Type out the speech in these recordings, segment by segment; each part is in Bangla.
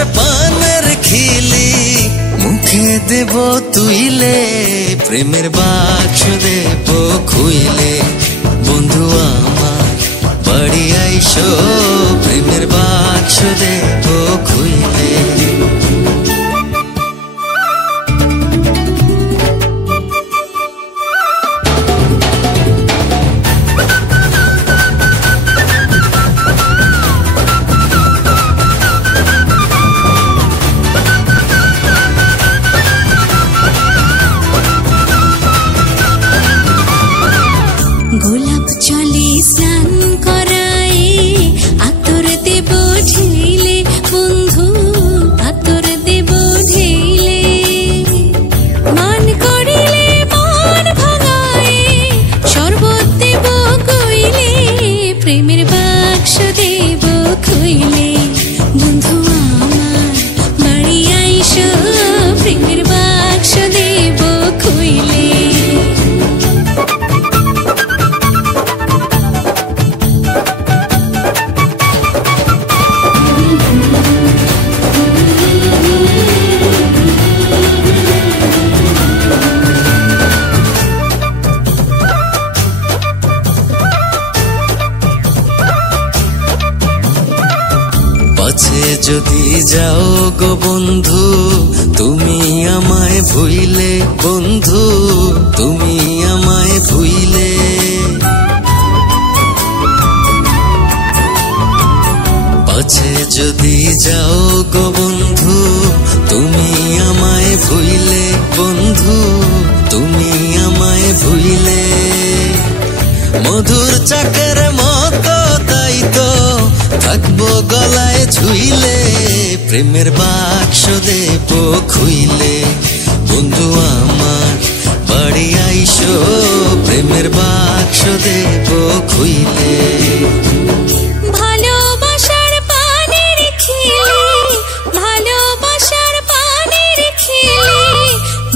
ভালোবাসার পানের খিলি মুখে দেব তুইলে, প্রেমের বাক্স দেব খুইলে। বন্ধু আমার বাড়ি আইসো, প্রেমের বাক্স দেব খুইলে। গোলাপ চলে স্নান করায়, আতর দেব ঢেলে বন্ধু, আতর দেব ঢেলে। মান করিলে মন ভাঙায়, শরবত দেব কইলে, প্রেমের বাক্স দেব খুইলে। বন্ধু আমার বাড়ি আইসো, প্রেমের বাক্স দেব খুইলে। পাছে যদি যাও গো বন্ধু, তুমি আমায় ভুইলে, বন্ধু তুমি আমায় ভুইলে। পাছে যদি যাও গো বন্ধু, তুমি আমায় ভুইলে, বন্ধু তুমি আমায় ভুইলে। মধুর চাকের মতো তাই তো থাকবো গলায় ঝুইলে, প্রেমের বাক্স দেব খুইলে। বন্ধু আমার বাড়ি আইসো, প্রেমের বাক্স দেব খুইলে। ভালোবাসার পানের খিলি, ভালোবাসার পানের খিলি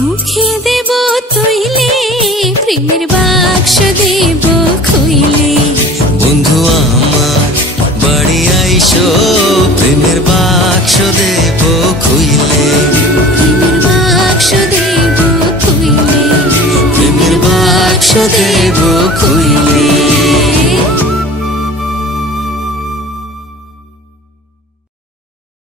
মুখে দেব তুইলে, প্রেমের বাক্স দেব খুইলে। বন্ধু আমার বাড়ি আইসো, প্রেমের বাক্স দেব খুইলে। প্রেমের বাক্স দেব খুইলে, প্রেমের বাক্স দেব খুইলে।